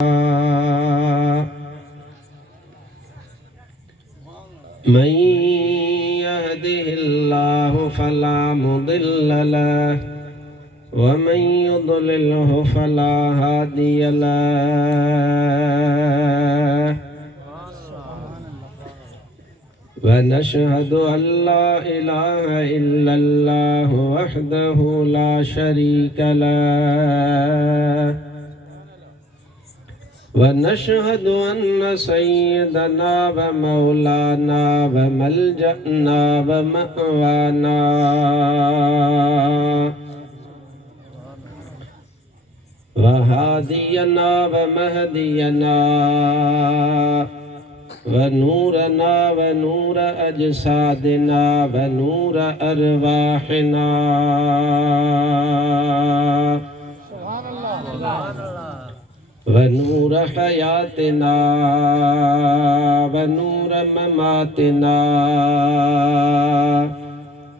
من يهده الله فلا مضل له ومن يضلله فلا هادي له ونشهد أن لا إله إلا الله وحده لا شريك له ونشهد أن سيدنا ومولانا وملجأنا ومأوانا وهادينا ومهدينا ونورنا ونور أجسادنا ونور أرواحنا ونور حياتنا ونور مماتنا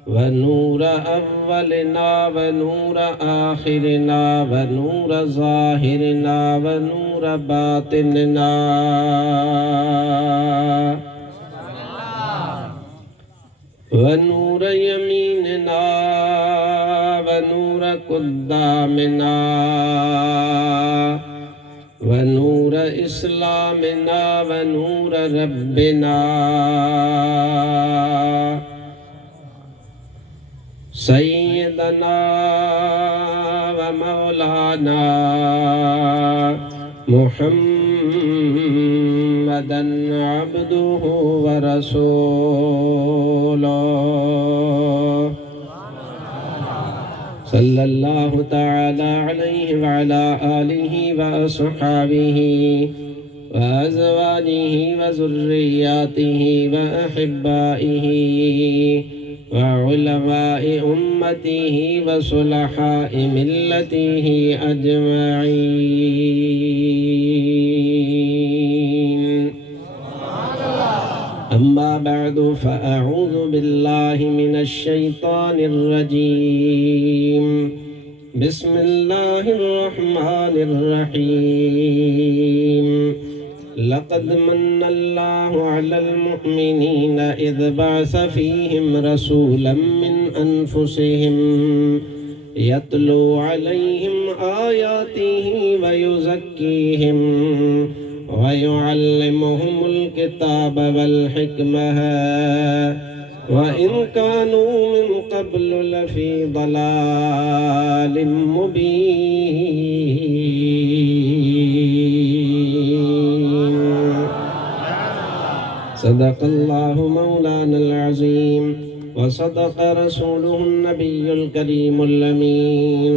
ونور أولنا ونور آخرنا ونور ظاهرنا ونور باطننا ونور يميننا ونور قدامنا ونور إسلامنا ونور ربنا سيدنا ومولانا محمدا عبده ورسوله صلى الله تعالى عليه وعلى آله وأصحابه وأزواجه وذرياته وأحبائه وعلماء أمته وصلحاء ملته أجمعين. أما بعد فأعوذ بالله من الشيطان الرجيم. بسم الله الرحمن الرحيم. لقد من الله على المؤمنين إذ بعث فيهم رسولا من أنفسهم يتلو عليهم آياته ويزكيهم ويعلمهم الكتاب والحكمة وإن كانوا من قبل لفي ضلال مبين. صدق الله مولانا العظيم وصدق رسوله النبي الكريم الأمين.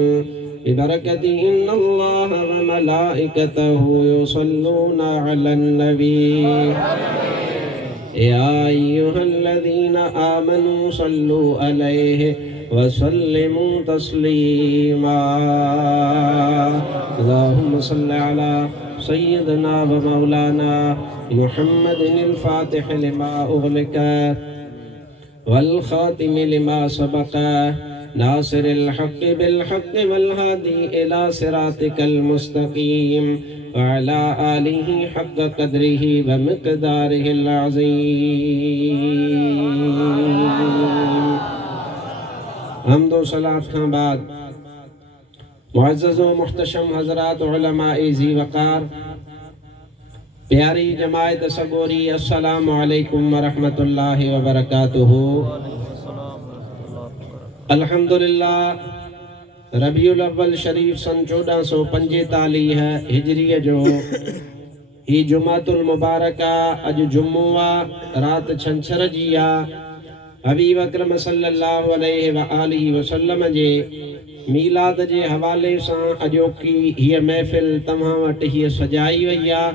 ببركته إن الله وملائكته يصلون على النبي يا أيها الذين آمنوا صلوا عليه وسلموا تسليما. اللهم صل على سيدنا ومولانا محمد الفاتح لما أغلق والخاتم لما سبق ناصر الحق بالحق والهادي إلى صراطك المستقيم وعلى آله حق قدره ومقداره العظيم. حمد و صلاة खां बाद मुअज़्ज़ज़ व मुहतशम हज़रात उलमाए ज़ी वक़ार प्यारी जमायत सगोरी अस्सलामु अलैकुम व रहमतुल्लाहि व बरकातुहू। अल्हम्दुलिल्लाह रबीउल अव्वल शरीफ सन 1445 हिजरीअ जो ही जुमातुल मुबारका अज जुम्मो रात छंछर जी आ। हबीब अकरम सल्लल्लाहु अलैहि व आलिहि वसल्लम जे मीलाद जे हवाले सां अॼोकी हीअ महफ़िल तव्हां वटि हीअ सजाई वई आहे।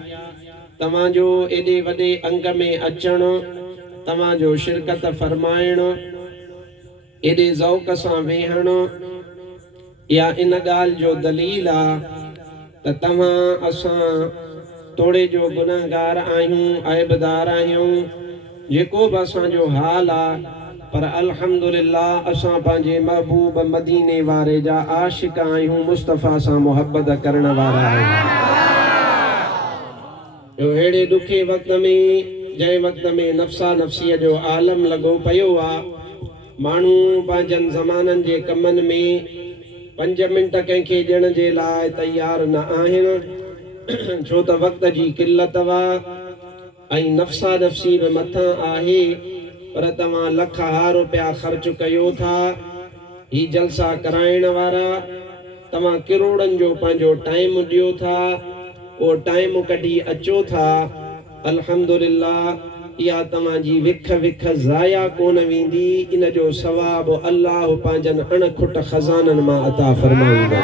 तव्हां जो एॾे वॾे अंग में अचणु, तव्हां जो शिरकत फरमाइणु, एॾे ज़ौक़ सां वेहणु या इन ॻाल्हि जो दलील आहे त तव्हां असां तोड़े जो गुनहगार आहियूं, ऐबदार आहियूं, जेको बि असांजो हाल आहे, पर अल्हम्दुलिल्लाह असां पंहिंजे महबूब मदीने वारे जा आशिक आहियूं, मुस्तफ़ा सां मोहब्बत करण वारा आहियूं। जो अहिड़े ॾुखे वक़्त में जंहिं वक़्त में नफ़्सा नफ़्सीअ जो आलम लॻो पियो आहे, माण्हू पंहिंजनि ज़माननि जे कमनि में 5 मिंट कंहिंखे ॾियण जे लाइ तयारु न आहिनि, छो त वक़्त जी किल्लत ऐं नफ़्सा नफ़्सी बि मथां आहे। पर तव्हां लख रुपया ख़र्च कयो था, ही जलसा कराइण वारा तव्हां किरोड़नि जो पंहिंजो टाइम ॾियो था, उहो टाइम कढी अचो था। अल्हम्दुलिल्लाह इहा तव्हांजी विख विख ज़ाया कोन वेंदी, इन जो सवाबु अल्लाह पंहिंजनि अणखुट ख़ज़ाननि मां अता फ़रमाईंदो।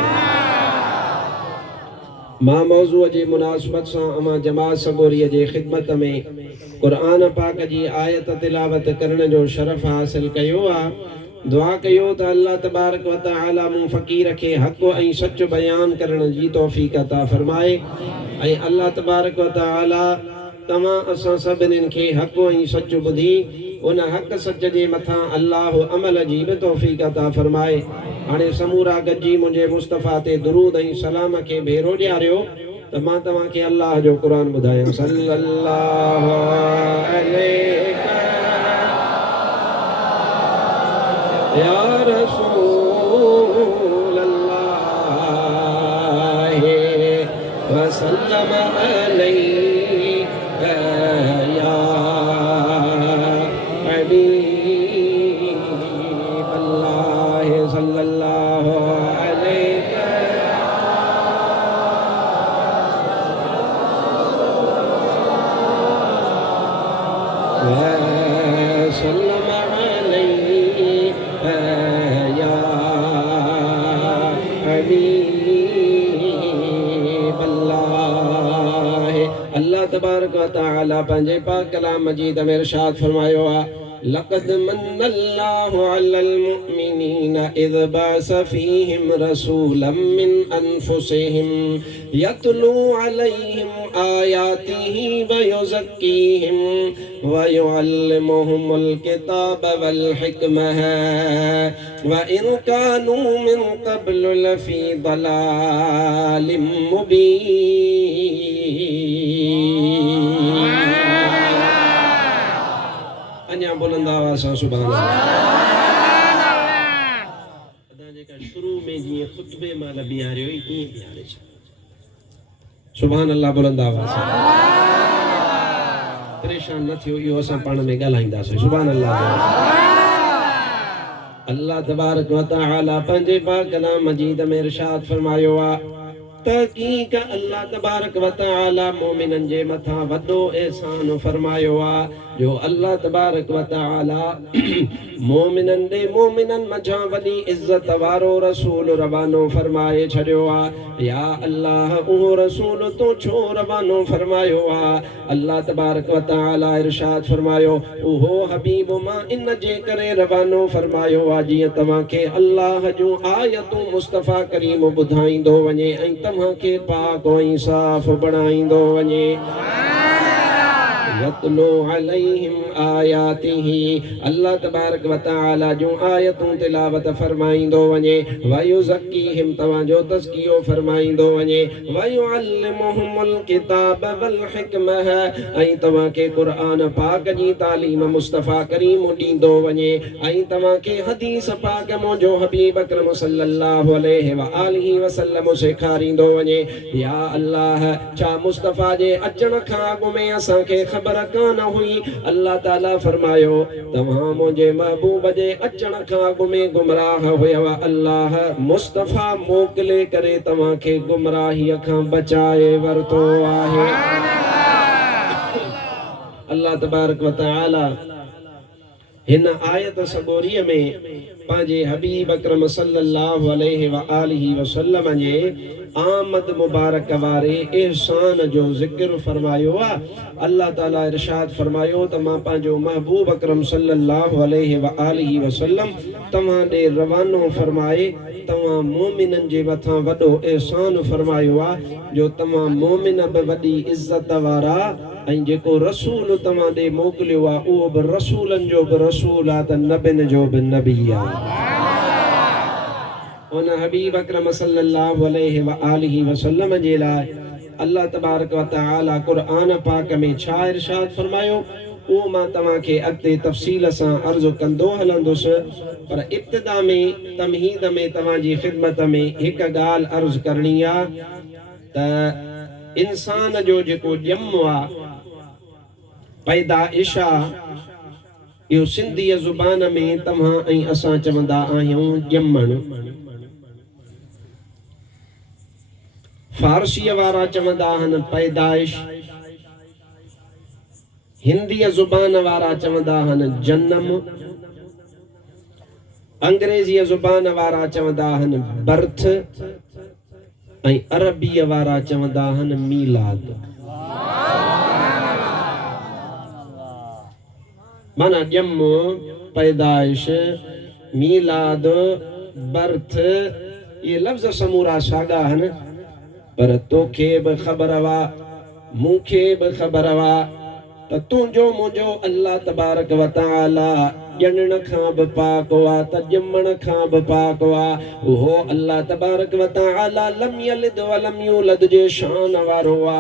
मां मौज़ूअ जे मुनासिबत सां अमां जमात सगोरीअ जे ख़िदमत में क़ुरान पाक जी आयत तिलावत करण जो शरफ़ हासिल कयो आहे। दुआ कयो त अल्लाह तबारक व तआला मूं फ़क़ीर खे हक़ ऐं सच बयान करण जी तौफ़ीक़ अता फ़रमाए, ऐं अल्लाह तबारक व तआला तमां असां सभिनीनि खे हक़ ऐं सच ॿुधी उन हक़ सच जे मथां अल्लाह अमल जी बि तौफ़ीक़ अता फ़रमाए। हाणे समूरा गॾिजी मुंहिंजे मुस्तफ़ा ते दुरूद ऐं सलाम खे भेरो ॾियारियो त मां तव्हांखे अल्लाह जो क़ुरान ॿुधायां। सल्लल्लाहु अलैहि या रसूल अल्लाह वसल्लम अलैहि या हबीब अल्लाह सल्लल्लाहु अलैहि वसल्लम अलैहि या हबीब अल्लाह। अल्लाह तबारक व तआला पंहिंजे पाक कलाम मजीद में इरशाद फरमायो आहे, लक़द मन्नल्लाहु अलल मुमिनीन इज़ बअस फ़ीहिम रसूलन मिन अनफुसिहिम यतलू अलैहिम आयातिही व युज़क्कीहिम व युअल्लिमुहुमुल किताब वल हिकमह व इन कानू मिन क़ब्लु लफ़ी ज़लालिम मुबीन। अञा बुलंद आवाज़ सां सुभान अल्लाह। अदा जेका शुरू में जीअं ख़ुतबे मां बिहारियो ईअं बिहारे छॾियो। सुभान अल्लाह बुलंद आवाज़ सां। परेशान न थियो, इहो असां पाण में ॻाल्हाईंदासीं। सुभान अल्लाह। अल्लाह तबारक व तआला पंहिंजे पाक कलाम मजीद में इरशाद फरमायो आहे, तहक़ीक़ अल्लाह तबारक व तआला मोमिनन जे मथां वॾो एहसान फरमायो आहे, जो अल्लाह तबारक व तआला मोमिनन दे मोमिनन मझां वॾी इज़त वारो रसूल रवानो फरमाए छॾियो आहे। या अल्लाह उहो रसूल तो छो रवानो फरमायो आहे? अल्लाह तबारक व तआला इरशाद फरमायो, उहो हबीब मां इन जे करे रवानो फरमायो आहे जीअं तव्हांखे अल्लाह जूं आयतूं मुस्तफ़ा करीम ॿुधाईंदो वञे ऐं तव्हांखे पाक ऐं साफ़ बणाईंदो वञे। यतलू अलैहिम आयातिही, अल्लाह तबारक व तआला जूं आयतूं तिलावत फरमाईंदो वञे, व युज़क्कीहिम तव्हांजो तज़कियो फरमाईंदो वञे, व युअल्लिमुहुमुल किताब वल हिकमह ऐं तव्हांखे क़ुरान पाक जी तालीम मुस्तफ़ा करीम ॾींदो वञे ऐं तव्हांखे हदीस पाक मुंहिंजो हबीब अकरम सल्लल्लाहु अलैहि व आलिहि वसल्लम सेखारींदो वञे। या अल्लाह छा मुस्तफ़ा जे अचण खां अॻु में असांखे ख़बर कान हुई? अल्लाह ताला फरमायो, तव्हां मुंहिंजे महबूब जे अचण खां अॻु में गुमराह हुयव, अल्लाह मुस्तफ़ा मोकिले करे तव्हांखे गुमराहीअ खां बचाए वरितो आहे। अल्लाह तबारक व तआला हिन आयत सगोरीअ में पंहिंजे हबीब अकरम सल्लल्लाहु अलैहि व आलिहि वसल्लम जे आमद मुबारक वारे एहसान जो ज़िक्र फरमायो आहे। अल्लाह ताला इरशाद फरमायो त मां पंहिंजो महबूब अकरम सल्लल्लाहु अलैहि व आलिहि वसल्लम तव्हां ॾे रवानो फरमाए तव्हां मोमिननि जे मथां वॾो एहसान फरमायो आहे, जो तव्हां मोमिन बि वॾी इज़त वारा ऐं जेको रसूल तव्हां ॾे मोकिलियो आहे उहो बि रसूलनि जो बि रसूल आहे, त नबियुनि जो बि नबी आहे। उन हबीब अकरम सल्लल्लाहु अलैहि व आलिहि वसल्लम जे लाइ अल्लाह तबारक व तआला क़ुरान पाक में छा इरशाद फरमायो वो मां तव्हां खे अॻिते तफ़सील सां अर्ज़ु कंदो हलंदुसि, पर इब्तिदा में तमहीद में तव्हांजी ख़िदमत में हिकु ॻाल्हि अर्ज़ु करणी आहे त इंसान जो जेको ॼम आहे पैदाइश आहे इहो सिंधीअ ज़ुबान में तव्हां ऐं असां चवंदा आहियूं ॼमण। फारसीअ वारा चवंदा आहिनि पैदाइश, हिंदीअ ज़ुबान वारा चवंदा आहिनि जनम, अंग्रेज़ीअ ज़ुबान वारा चवंदा आहिनि बर्थ ऐं अरबीअ वारा चवंदा आहिनि मीलाद। माना ॼम, पैदाइश, मीलाद, बर्थ, ये लफ़्ज़ समूरा साॻा आहिनि, पर तोखे बि ख़बर वा मूंखे बि ख़बर वा त तुंहिंजो मुंहिंजो अल्लाह तबारक व तआला ॼणण खां बि पाक वा त ॼमण खां बि पाक वा। उहो अल्लाह तबारक व तआला लम यलिद व लम यूलद जे शान वारो वा।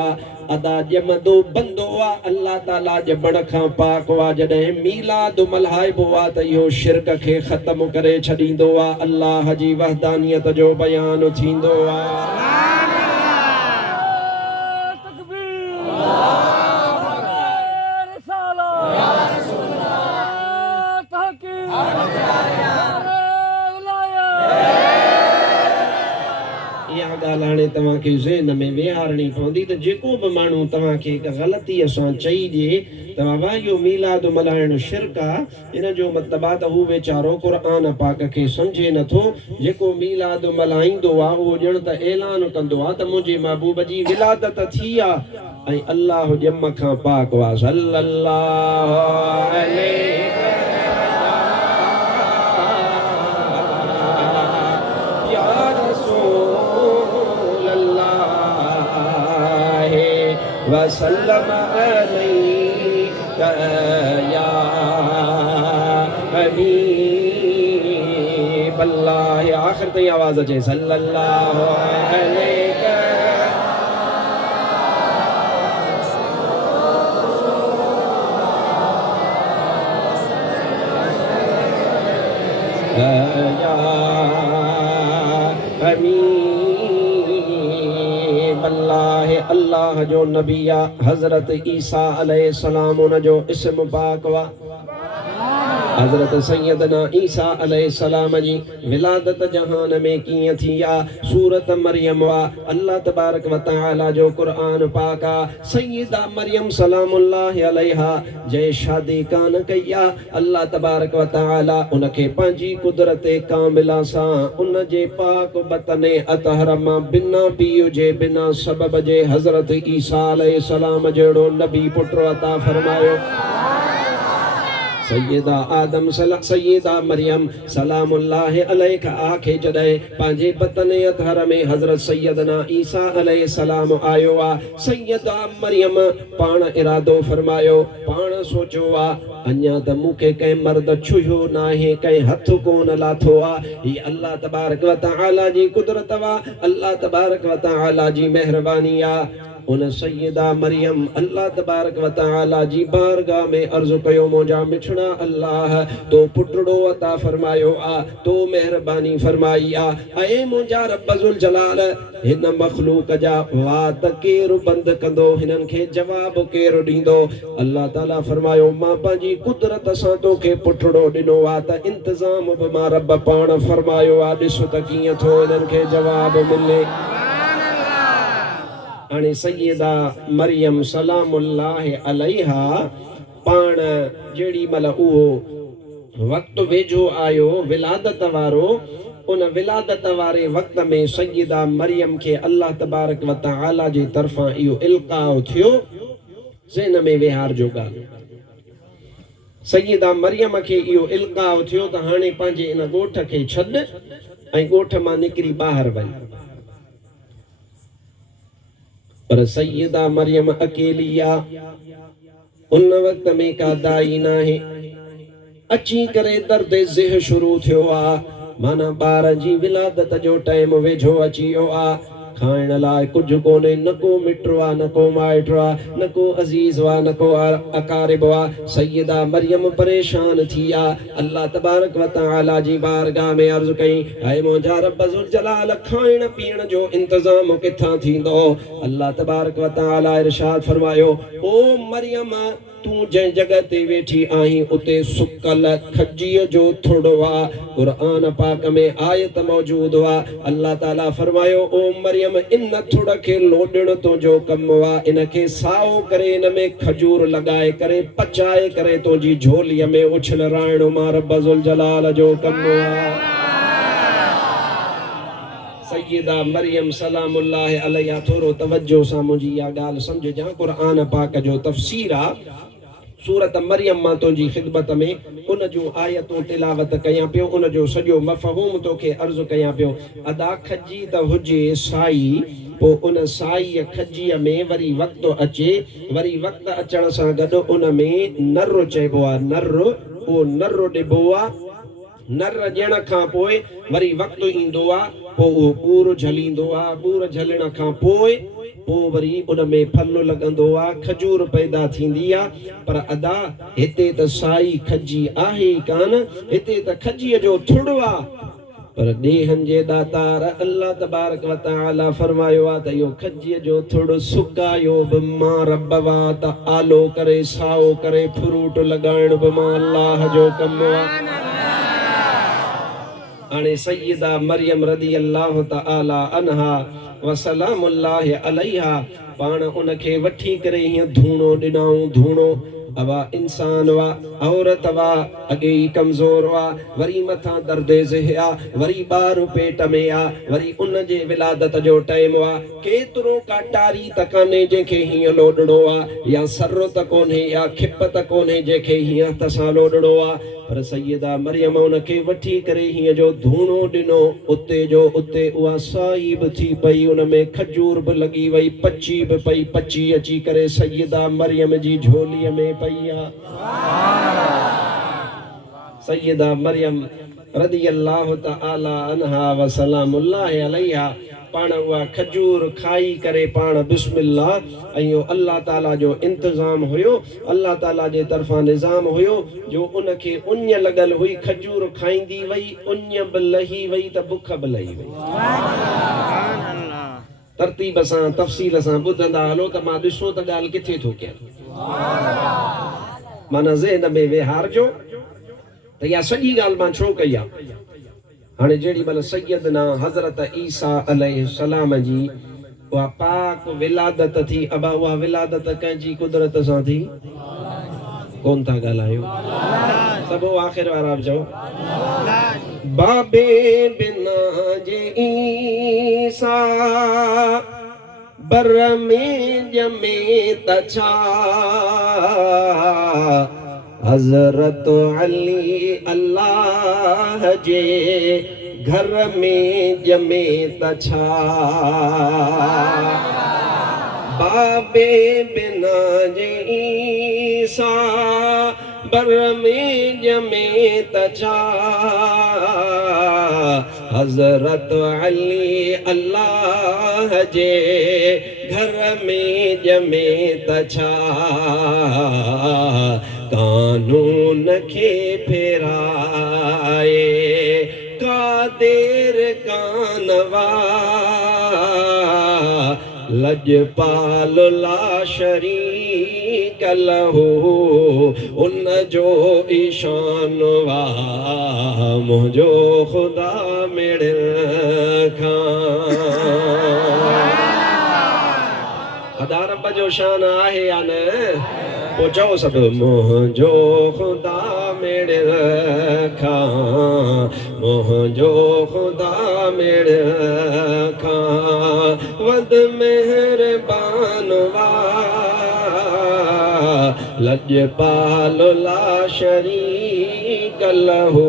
अदा ॼमंदो बंदो वा अल्लाह ताला ॼमण खां पाक वा। जॾहिं मीलाद मल्हाइबो वा त इहो शिरक खे ख़त्म करे छॾींदो वा, अल्लाह जी वहदानियत जो बयान थींदो वा। हाणे तव्हांखे ज़हन में विहारणी पवंदी त जेको बि माण्हू तव्हांखे हिकु ग़लतीअ सां चई ॾिए तव्हां वाह इहो मीलाद मल्हाइण शिरक आहे, इन जो मतिलबु आहे त हू वीचारो क़ुरान पाक खे सम्झे नथो। जेको मीलाद मल्हाईंदो आहे उहो ॼण त ऐलान कंदो आहे त मुंहिंजे महबूब जी विलादत थी आहे ऐं अल्लाह ॼम खां पाक वा। सल्लल्लाहु अलैहि वसल्लम अलैका या हबीब अल्लाह। आखिर ताईं आवाज़ अचे सल्लल्लाहु अलैका या हबीब अल्लाह। अल्लाह जो नबी आहे हज़रत ईसा अलैहिस्सलाम, उन जो इस्म पाक वा। हज़रत सैयदना ईसा अलैहिस्सलाम जी विलादत जहान में कीअं थी आहे, सूरत मरियम वा। अल्लाह तबारक व तआला जो क़ुरान पाक आहे सैयदा मरियम सलामुल्लाह अलैहा जंहिं शादी कान कई आहे, अल्लाह तबारक व तआला उनखे पंहिंजी कुदरत कामिला सां उन जे पाक बतन अतहर मां बिना पीउ जे बिना सबब जे हज़रत ईसा अलैहिस्सलाम जहिड़ो नबी पुत्र अता फरमायो। सैयदा आदम सैयदा मरियम सलामुल्लाह अलैहा आखे जॾहिं पंहिंजे बतन अतहर में हज़रत सैयदना ईसा अलैहिस्सलाम आयो आहे, सैयदा मरियम पाण इरादो फरमायो, पाण सोचियो आहे अञा त मूंखे कंहिं मर्द छुयो न आहे, कंहिं हथ कोन लाथो आहे। ही अल्लाह तबारक व तआला जी कुदरत वा, अल्लाह तबारक व तआला जी मेहरबानी आहे। उन सैयदा मरियम अल्लाह तबारक व तआला जी बारगाह में अर्ज़ कयो, मुंहिंजा मिठड़ा अल्लाह तो पुटड़ो अता फरमायो आ, तो मेहरबानी फरमाई आ। ऐ मुंहिंजा रब ज़ुल जलाल हिन मखलूक जा वात केरु बंद कंदो, हिननि खे जवाब केरु ॾींदो। अल्लाह ताला फरमायो मां पंहिंजी कुदरत सां तोखे पुटड़ो ॾिनो आ त इंतज़ाम बि मां रब पाण फरमायो आ, ॾिस त कीअं थो हिननि खे जवाब मिले। हाणे सैयदा मरियम सलामुल्लाह अलैहा पाण जेड़ी महिल उहो वक़्तु वेझो आयो विलादत वारो, उन विलादत वारे वक़्त में सैयदा मरियम खे अल्लाह तबारक व तआला जी तरफ़ां इहो इल्क़ाउ थियो। ज़हन में विहार जो ॻाल्हि, सैयदा मरियम खे इहो इल्क़ाउ थियो त हाणे पंहिंजे इन ॻोठ खे छॾ ऐं ॻोठ मां निकिरी ॿाहिरि वञ। पर सैयदा मरियम अकेली आ, उन वक़्त में का दाई न आहे। अची करे दर्द ज़िह शुरू थियो आ, माना ॿार जी विलादत जो टाइम वेझो अची वियो आ। खाइण लाइ कुझु कोन्हे, न को मिटु आहे, न को माइटु आहे, न को अज़ीज़ आहे, न को अकारिब आहे। सैयदा मरियम परेशान थी आहे, अल्लाह तबारक व तआला जी बारगाह में अर्ज़ कई, ऐ मुंहिंजा रब ज़ुल जलाल, खाइण पीअण जो इंतज़ाम किथां थींदो? अल्लाह तबारक व तआला इरशाद फरमायो, ओ मरियम, तू जंहिं जगह ते वेठी आहीं उते सुकल खजीअ जो थुड़ो आहे। क़ुरान पाक में आयत मौजूद आहे। अल्लाह ताला फरमायो, ओ मरियम, इन थुड़ खे लोॾण तुंहिंजो कमु आहे। इनखे साओ करे इन में खजूर लॻाए करे पचाए करे तुंहिंजी झोलीअ में उछल राइणो मां रब ज़ुल जलाल जो कमु आहे। सैयदा मरियम सलामुल्लाह अलैहा, थोरो तवज्जो सां मुंहिंजी इहा ॻाल्हि सम्झजां। क़ुरान पाक जो तफ़सीर आहे, सूरत मरियम मां तुंहिंजी ख़िदमत में उन जूं आयतूं तिलावत कयां पियो, उन जो सॼो मफ़हूम तोखे अर्ज़ु कयां पियो। अदा खजी त हुजे साई, पोइ उन साईअ खजीअ में वरी वक़्तु अचे, वरी वक़्तु अचण सां गॾु उन में नर चइबो आहे। नर, उहो नर ॾिबो आहे। नर ॾियण खां पोइ वरी वक़्तु ईंदो आहे, पोइ उहो ॿूर झलींदो आहे। ॿूर झलण खां पोइ वरी उन में फल लॻंदो आहे, खजूर पैदा थींदी आहे। पर अदा हिते त साई खजी आहे ई कान, हिते त खजीअ जो थुड़ आहे। पर ॾेहनि जे दातार अल्लाह तबारक व तआला फरमायो आहे त इहो खजीअ जो थुड़ सुकायो बि मां रब आहे, त आलो करे साओ करे फ्रूट लॻाइण बि मां अल्लाह जो कमु आहे। हाणे सैयदा मरियम रज़ी अल्लाह तआला अन्हा व सलामुल्लाह अलैहा, पाण उनखे वठी करे हीअं धूणो ॾिनऊं। धूणो अवा इंसान वा, औरत वा, अॻे ई कमज़ोर वा, वरी मथां दर्दे ज़िहा, वरी ॿार पेट में आ, वरी उन जे विलादत जो टाइम आ। केतिरो काटारी त कान्हे जंहिंखे हीअं लोॾणो आ, या सर त कोन्हे, या खिप त कोन्हे जंहिंखे हीअं हथ सां लोॾणो आ। पर सैयदा मरियम उनखे वठी करे हीअं जो धूणो ॾिनो, उते जो उते उहा साई बि थी पई, उन में खजूर बि लॻी वई, पची बि पई, पची अची करे सैयदा मरियम जी झोलीअ में पई आहे। सैयदा मरियम रज़ी अल्लाह तआला अन्हा व सलामुल्लाह अलैहा, पाण उहा खजूर खाई करे पाण बिस्मिल्लाह, ऐं अल्लाह ताला जो इंतज़ाम हुयो, अल्लाह ताला जे तरफ़ां निज़ाम हुयो जो उनखे उञ लॻल हुई। खजूर खाईंदी वई, उञ बि लही वई त बुख बि लही वई। तरतीब सां तफ़सील सां ॿुधंदा हलो त मां ॾिसो त ॻाल्हि किथे थो कयां, माना ज़हन में विहारजो त इहा सॼी ॻाल्हि मां छो कई आहे। हाणे जेॾी महिल सैयदना हज़रत ईसा अलैहिस्सलाम जी उहा पाक विलादत थी, अबा उहा विलादत कंहिंजी कुदरत सां थी? कोन था ॻाल्हायो? सभु आख़िर वारा बि चओ, बाबे बिना जे ईसा बर में ॼमे त छा, हज़रत अली अल्लाह जे घर में ॼमे त छा, बाबे बिना जे ईसा बर में ॼमे त छा, हज़रत अली अल्लाह जे घर में ॼमे त छा, कानून खे फेराए का देर कानवा, लजपाल ला शरीक लहू उन जो ईशान वा, मुंहिंजो ख़ुदा मिड़ खां। अदा रब जो शान आहे या न? पोइ चओ सभु, मुंहिंजो ख़ुदा मिड़ खां, मुंहिंजो ख़ुदा मिड़ खां, वध महिरबान वा, लजपाल ला शरीक लहू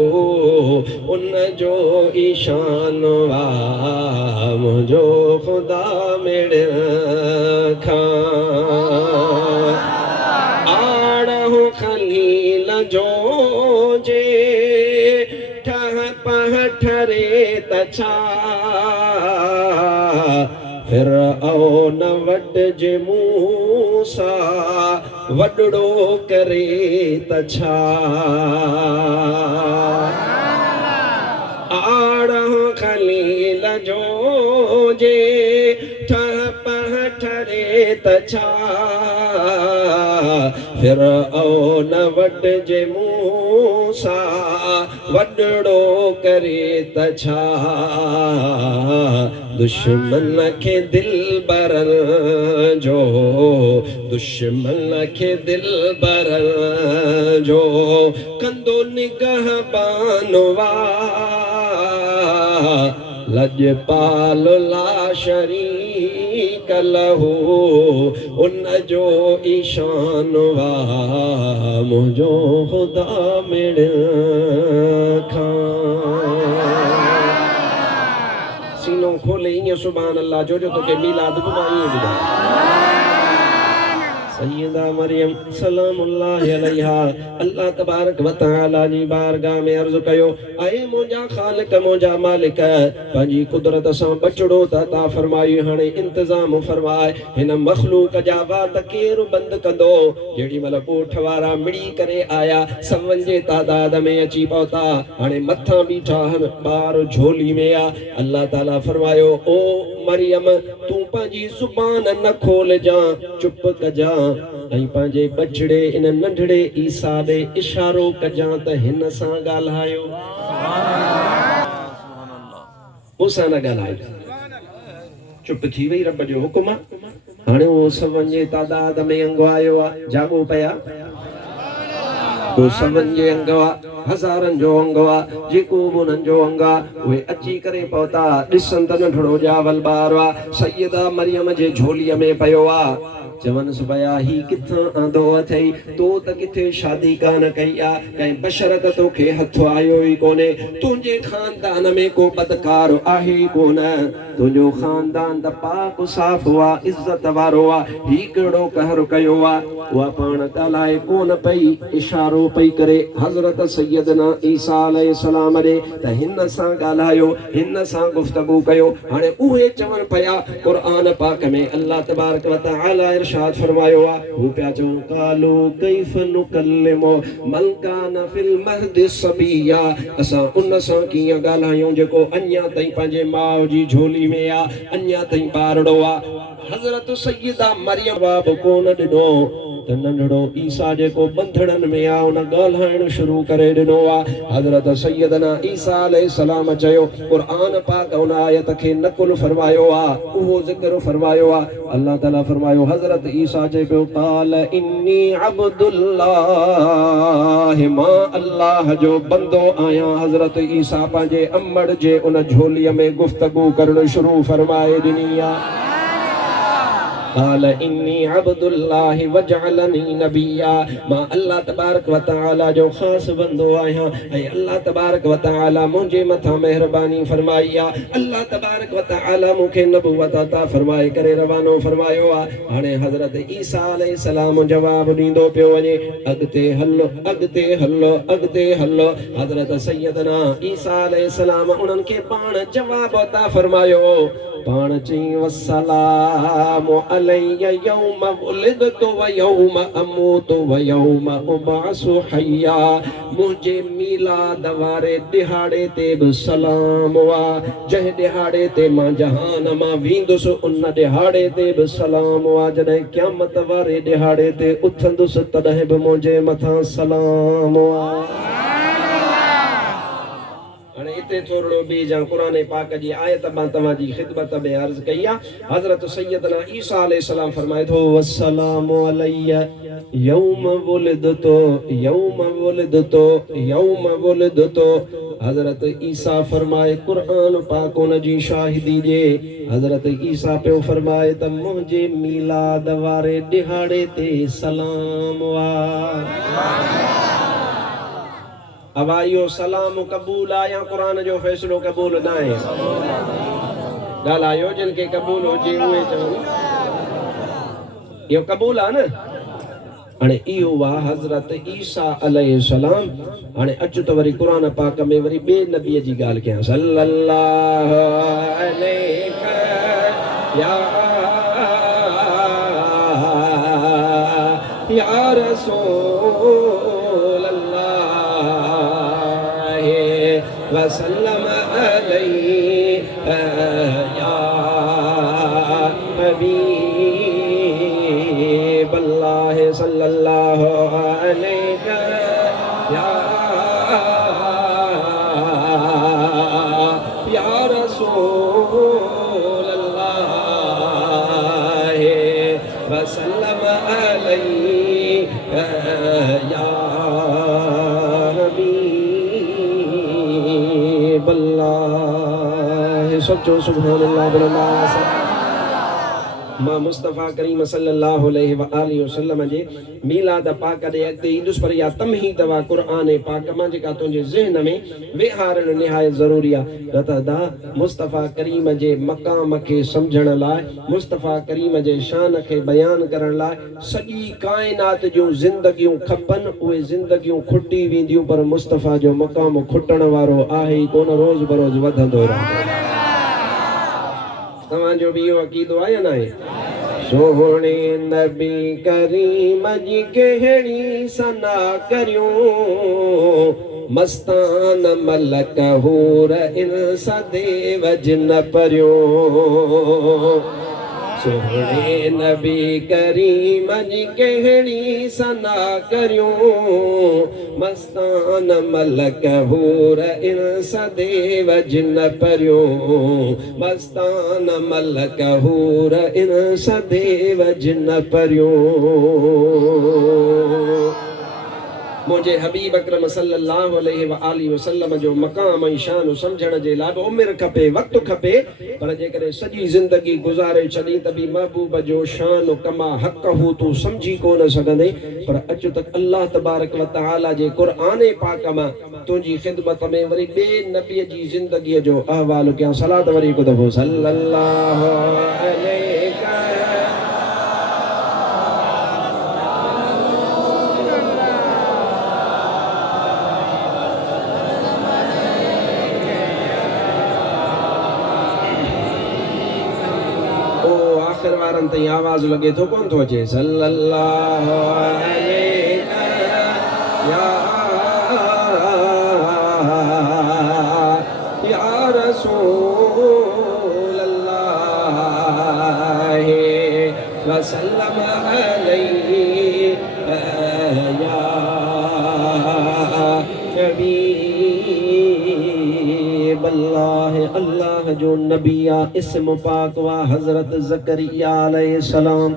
उन जो ईशान वा, मुंहिंजो ख़ुदा मिड़ खां। आड़हु खलील जो जे ठह पह ठरे त छा, फिरऔन वट जे मूसा वडड़ो करे त छा आड़ह खलील जो जे ठप ठरे त छा फिरऔन वट जे मूसा वडड़ो करे त छा दुश्मन के दिल बरल जो दुश्मन के दिल बरल जो कंदो निगह बानवा लजपाल ला शरीक लहू उन जो ईशानवा मुझो खुदा मिल सीनो खोले ईअं सुभान अल्लाह जो तोखे मीलाद बि मां ईअं ॿुधायां सैयदा मरियम सलामुल्लाहि अलैहा अल्लाह तबारक व तआला जी बारगाह में अर्ज़ कयो ऐ मुंहिंजा ख़ालिक मुंहिंजा मालिक पंहिंजी कुदरत सां बचड़ो त अता फरमाई हाणे इंतज़ाम फरमाए हिन मखलूक जा वात केरु बंदि कंदो जेॾी महिल ॻोठ वारा मिड़ी करे आया सवनि जे तादाद में अची पहुता हाणे मथां बीठा आहिनि ॿार झोली में आहे अल्लाह ताला फरमायो ओ मरियम तूं पंहिंजी ज़ुबान न खोलजां चुप कजां ऐं पंहिंजे बछड़े इन नंढड़े ईसा ॾे इशारो कजां त हिन सां ॻाल्हायो मूंसां न ॻाल्हायो चुप थी वई रब जो हुकुम हाणे उहो सवनि जे तादाद में अंग आयो आहे जाॻो पिया तो सवनि जे अंग हज़ारनि जो अंग जेको बि उन्हनि जो अंग उहे अची करे पहुता ॾिसनि त नंढड़ो ॼावल ॿारु आहे सैयदा मरियम जे झोलीअ में पियो आहे चवनसि पिया ही किथां आंदो अथई तो त किथे शादी कान कई आहे कंहिं बशरत तोखे हथ आयो ई कोन्हे तुंहिंजे ख़ानदान में को बदकार आहे ई कोन तुंहिंजो ख़ानदान त पाक साफ़ आहे इज़त वारो आहे ही कहिड़ो कहर कयो आहे उहा पाण ॻाल्हाए कोन पई इशारो पई करे हज़रत सैयदना ईसा अलैहिस्सलाम ॾे त हिन सां ॻाल्हायो हिन सां गुफ़्तगू कयो हाणे उहे चवनि पिया क़ुर पाक में अल्लाह तबारक व तआला इरशाद फरमायो आहे हू पिया चवनि कालो कैफ़ नुकल्लिमु मन कान फिल महदि सबिया असां उन सां कीअं ॻाल्हायूं जेको अञा ताईं पंहिंजे माउ जी झोली में आहे अञा ताईं ॿारड़ो आहे हज़रत सैयदा मरियम जवाब कोन ॾिनो त नंढड़ो ईसा जेको बंधड़नि में आहे उन ॻाल्हाइण शुरू करे ॾिनो आहे हज़रत सैयदना ईसा अलैहिस्सलाम चयो क़ुर पाक उन आयत खे नकुल फरमायो आहे उहो ज़िक्र फरमायो आहे अल्लाह ताला फरमायो हज़रत ईसा चए पियो क़ाल इन्नी अब्दुल्लाह मां अल्लाह जो बंदो आहियां हज़रत ईसा पंहिंजे अम्मड़ जे उन झोलीअ में गुफ़्तगू करणु शुरू फरमाए ॾिनी आहे قال إني عبد الله وجعلني نبيا ما الله تبارك وتعالى जो ख़ास बंदो आहियां ऐं अल्लाह तबारक व तआला मुंहिंजे मथां महिरबानी फरमाई आहे अल्लाह तबारक व तआला मूंखे नबूवत अता फरमाए करे रवानो फरमायो आहे हाणे हज़रत ईसा अलैहिस्सलाम जवाब ॾींदो पियो वञे अॻिते हलो अॻिते हलो अॻिते हलो हज़रत सैयदना ईसा अलैहिस्सलाम उन्हनि खे पाण जवाब अता फरमायो पाण चई वस्सलामु अलैया यौम वुलिदतु व यौम अमूतु व यौम उबअसु हय्या मुंहिंजे मीलाद वारे दिहाड़े ते बि सलाम आहे जंहिं दिहाड़े ते मां जहान मां वेंदुसि उन दिहाड़े ते बि सलाम आहे जॾहिं क़यामत वारे दिहाड़े ते उथंदुसि तॾहिं बि मुंहिंजे मथां सलाम आहे इते थोरो बीजां क़ुर पाक जी आयत मां तव्हांजी ख़िदमत में अर्ज़ कई आहे हज़रत सैयदना ईसा अलैहिस्सलाम फरमाए थो वस्सलामु अलैया यौम वुलिदतु यौम वुलिदतु यौम वुलिदतु हज़रत ईसा फरमाए क़ुर पाक उन जी शाहिदी ॾे हज़रत ईसा पियो फरमाए त मुंहिंजे मीलाद वारे दिहाड़े ते सलाम आहे अब इहो सलाम क़बूल आहे या क़ुर जो फ़ैसिलो क़बूल न आहे ॻाल्हायो जिन खे क़बूल हुजे उहे चवनि इहो क़बूल आहे न हाणे इहो आहे हज़रत ईसा अलैहिस्सलाम हाणे अचो त वरी क़ुर पाक में वरी ॿिए नबीअ जी ॻाल्हि कयां सल्लल्लाहु अलैहि या रसूल अल्लाह वसल्लम अलैहि या हबीब अल्लाह सल्लल्लाहु अलैहि या रसूल अल्लाह वसल्लम अलैहि या हबीब अल्लाह। सच्चो सुभान अल्लाह वल्लाह। मां मुस्तफ़ा करीम सल्लल्लाहु अलैहि वसल्लम जे मीलाद पाक दे अॻिते ईंदुसि, पर इहा तमहीद वा क़ुर्आन पाक मां जेका तुंहिंजे ज़हन में वेहारणु निहायत ज़रूरी आहे। न त दा मुस्तफ़ा करीम जे मक़ाम खे सम्झण लाइ, मुस्तफ़ा करीम जे शान खे बयान करण लाइ सॼी काइनात जूं ज़िंदगियूं खपनि, उहे ज़िंदगियूं खुटी वेंदियूं, पर मुस्तफ़ा जो मक़ाम खुटण वारो आहे ई कोन, रोज़ बरोज़ वधंदो रहंदो। तव्हांजो बि इहो अक़ीदो आहे या न आहे? सोहणे नबी करीम जी कहिड़ी सना करियूं, मस्तान मलक हूर इंस देव जिन परियूं। सोहणे नबी करीम जी कहिड़ी सना करियूं, मस्तान मलक हूर इंस देव जिन परियूं। मस्तान मलक हूर इंस देव जिन परियूं। मुझे हबीब अकरम सल्लल्लाहु अलैहि वसल्लम जो मक़ाम ऐं शान सम्झण जे लाइ उमिरि खपे, वक़्तु खपे, पर जेकॾहिं सॼी ज़िंदगी गुज़ारे छॾी त बि महबूब जो शान कमा हक़ हू तूं सम्झी कोन सघंदे। पर अचु त अल्लाह तबारक व तआला जे क़ुर्आन पाक मां तुंहिंजी ख़िदमत में वरी ॿिए नबीअ जी ज़िंदगीअ जो अहवाल कयां। सलात वरी हिकु दफ़ो सल्लल्लाहु अलैहि। आख़िर वारनि ताईं आवाज़ लॻे थो कोन थो अचे। सल्लल्लाहु अलैहि या रसूल अल्लाह वसल्लम अलैहि या हबीब अल्लाह। अल्लाह जो नबी आ, इस्म पाक वा हज़रत ज़करिया अलैहिस्सलाम।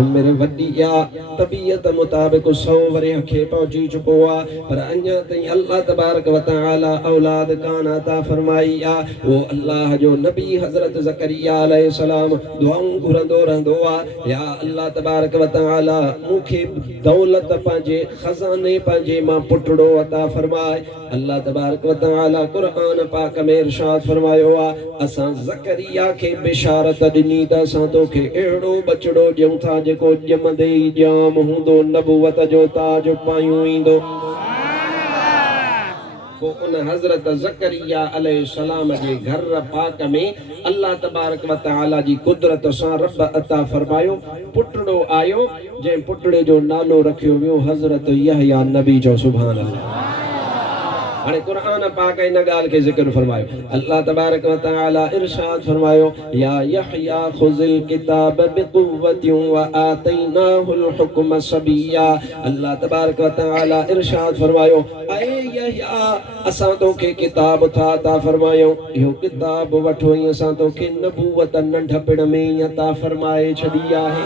उमिरि वॾी आहे, तबीयत मुताबिक़ 100 वरे खे पहुची चुको आहे, पर अञा ताईं अल्लाह तबारक व तआला औलाद कान अता फरमाई आहे। वो अल्लाह जो नबी हज़रत ज़करिया अलैहिस्सलाम दुआऊं घुरंदो रहंदो आहे, या अल्लाह तबारक व तआला मूंखे दौलत पंहिंजे खज़ाने पंहिंजे मां पुटड़ो अता फरमाए। अल्लाह तबारक व तआला क़ुर्आन पाक में इरशाद फरमायो आहे, असां ज़करिया खे बिशारत ॾिनी त असां तोखे अहिड़ो बचड़ो ॾियूं था जेको ॼमंदे ई ॼाम हूंदो, नबुवत जो ताज पायूं ईंदो। पोइ उन हज़रत ज़करिया अलैहिस्सलाम जे घर पाक में अल्लाह तबारक व तआला जी कुदरत सां रब अता फरमायो, पुटड़ो आयो, जंहिं पुटड़े जो नालो रखियो वियो हज़रत यहया नबी जो। सुभान अल्लाह। हाणे क़ुर्आन पाक इन ॻाल्हि खे ज़िक्र फरमायो। अल्लाह तबारक व तआला इरशाद फरमायो, या यहया खुज़िल किताब बिक़ुव्वतिन व आतैनाहुल हुक्म सबिया। अल्लाह तबारक व तआला इरशाद फरमायो, ऐ यहया असां तोखे किताब था अता फरमायो, इहो किताब वठो ऐं असां तोखे नबूवत नंढपिण में ई अता फरमाए छॾी आहे।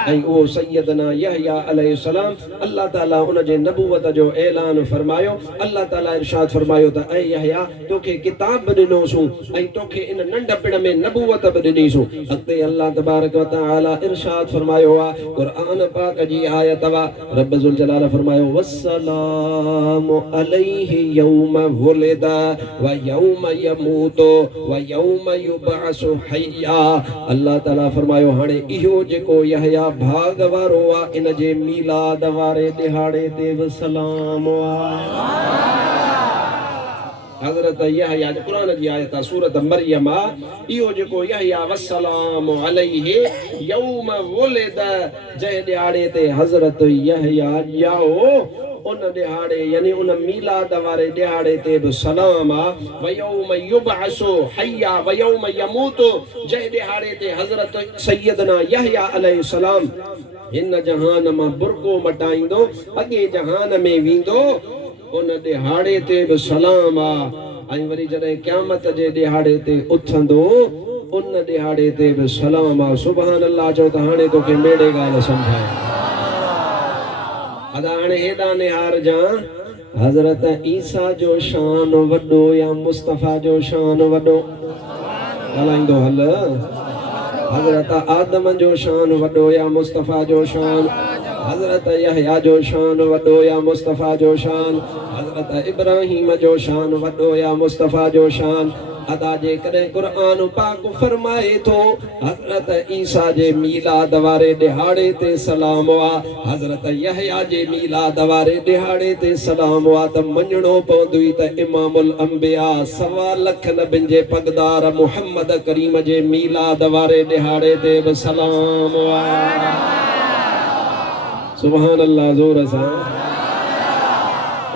ऐं उहो सैयदना यहया अलैहिस्सलाम अल्लाह ताला उन जे नबूवत जो ऐलान फरमायो। अल्लाह ताला इरशाद फरमायो त ऐ यहया तोखे किताब बि ॾिनोसूं ऐं तोखे इन नंढपिण में नबूवत बि ॾिनीसूं। अॻिते अल्लाह तबारक व तआला इरशाद फरमायो आहे, क़ुर्आन पाक जी आयत वा रब ज़ुल जलाल फरमायो, वस्सलामु अलैहि यौम वुलिदा व यौम यमूतु व यौम युबअसु हय्या। अल्लाह ताला फरमायो, हाणे इहो जेको यहया भाग वारो आहे, इन जे मीलाद वारे दिहाड़े ते बि सलाम आहे। हज़रत यहया जो कुरान जी आयत आहे सूरत मरियम इहो जेको यहया वस्सलाम अलैहि यौम वुलिद जंहिं ॾियारे ते हज़रत यहया ॼाओ उन ॾियारे यानी उन मीलाद वारे ॾियारे ते बि सलाम आहे वयौम युबअसु हय्या वयौम यमूतु जंहिं ॾियारे ते हज़रत सैयदना यहया अलैहिस्सलाम हिन जहान मां बुरको मटाईंदो अॻे जहान में वेंदो उन ॾियारे ते बि सलाम आहे ऐं वरी जॾहिं क़यामत जे ॾियारे ते उथंदो उन ॾियारे ते बि सलाम आहे सुभान अल्लाह चओ त हाणे तोखे मेड़े ॻाल्हि सम्झाए अदा हाणे हेॾा निहार जा हज़रत ईसा जो शान वॾो या मुस्तफ़ा जो शान वॾो ॻाल्हाईंदो हल हज़रत आदम जो शान वॾो या मुस्तफ़ा जो शान हज़रत यहया जो शान वॾो या मुस्तफ़ा जो शान हज़रत इब्राहिम जो शान वॾो या मुस्तफ़ा जो शान अदा जे कॾहिं क़ुरान पाक फरमाए थो हज़रत ईसा जे मीलाद वारे ॾियारे ते सलाम आहे हज़रत यहया जे मीलाद वारे ॾियारे ते सलाम आहे त मञणो पवंदुई त इमामुल अंबिया 1.25 लख नबियुनि जे पगदार मुहम्मद करीम जे मीलाद वारे ॾियारे ते बि सलाम आहे सुभान अल्लाह ज़ोर सां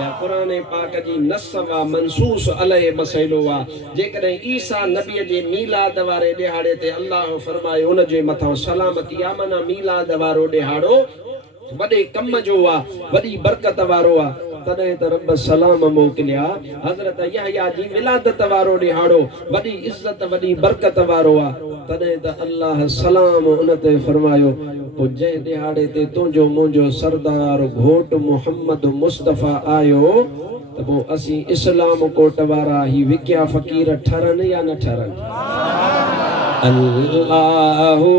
या कुरान पाक जी नस्वा मनसूस अलैहि मसइलो आहे जेकॾहिं ईसा नबीअ जे मीलाद वारे ॾियारे ते अल्लाह फरमाए उन जे मथां सलामती आहे माना मीलाद वारो ॾियारो वॾे कम जो आहे वॾी बरकत वारो आहे तॾहिं त रब सलाम मोकिलिया हज़रत यहया जी विलादत वारो ॾियारो वॾी इज़त वॾी बरकत वारो आहे तॾहिं त अल्लाह सलाम उन ते फरमायो पोइ जंहिं ॾियारे ते तुंहिंजो मुंहिंजो सरदार घोट मुहम्मद मुस्तफ़ा आयो त पोइ असीं इस्लाम कोट वारा ही विकिया फ़कीर ठरनि या न ठरनि अल्लाहु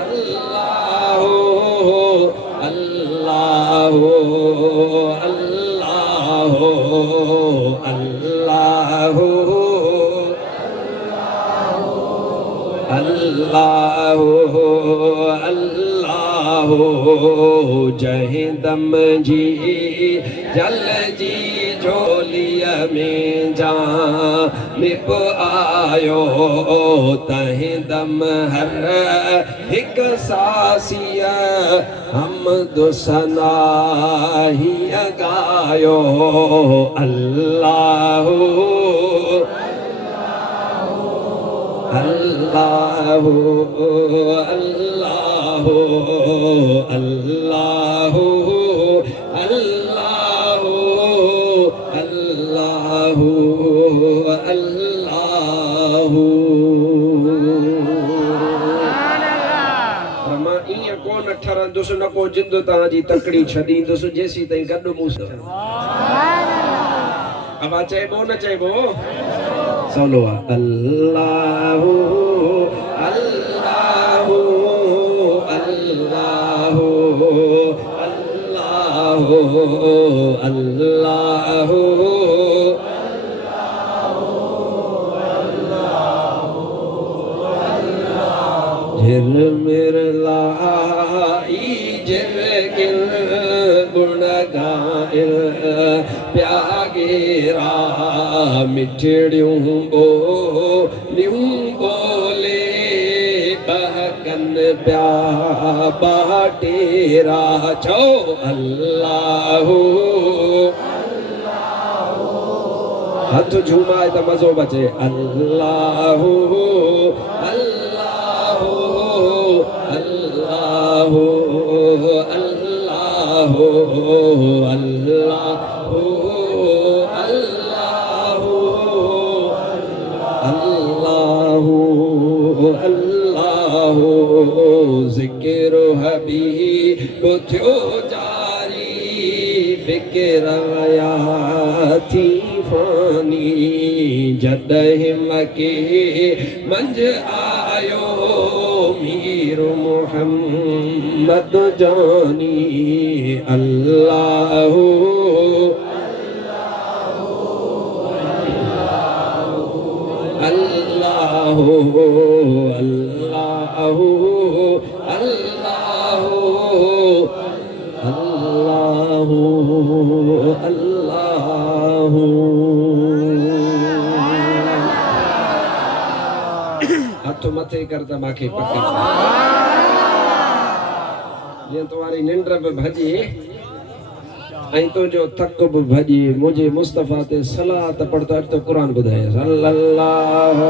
अल्लाहु अल्लाहु अल्लाहु अल्लाहु अल्लाहु जहीं दम जी जल जी झोलीअ में जानिब आयो तहीं दम हर हिकु सासीअ हमदु सना हीअ ॻायो अल्लाहु अल्लाहु अल्लाहु अल्लाहु अल्लाहु अल्लाहु अल्लाहु मां ईअं कोन ठरंदुसि न को जिंद तव्हांजी तकड़ी छॾींदुसि जेसीं ताईं गॾु मूं सां अबा चइबो न चइबो सलो अल्लाहु अल्लाहु अल्लाहु अल्लाहु अल्लाहु झिलमिलाई झिलगिल गुण गाइल प्यागेरा मिठड़ियूं बोलियूं बोले बहकन प्या बाटेरा छो अल्लाहु हथ झूमाए त मज़ो बचे अल्लाहु अल्लाहु अल्लाहु अल्लाहु अल्लाहु अल्लाहु अल्लाहु ज़िक्र हबीब थियो जारी फ़िक्र आया थी फानी जॾहिं मके मंझ आयो मीर मुहम्मद जानी अल्लाहु अल्लाहु अल्लाहु अल्लाहु अल्लाहु अल्लाहु हथ मथे कर त माखे पकड़ जे तुम्हारी निंड भी भजे ऐं तुंहिंजो थक भी भजे मुझे मुस्तफा ते सलात पढ़ता तो कुरान बुधाए सल्लल्लाहु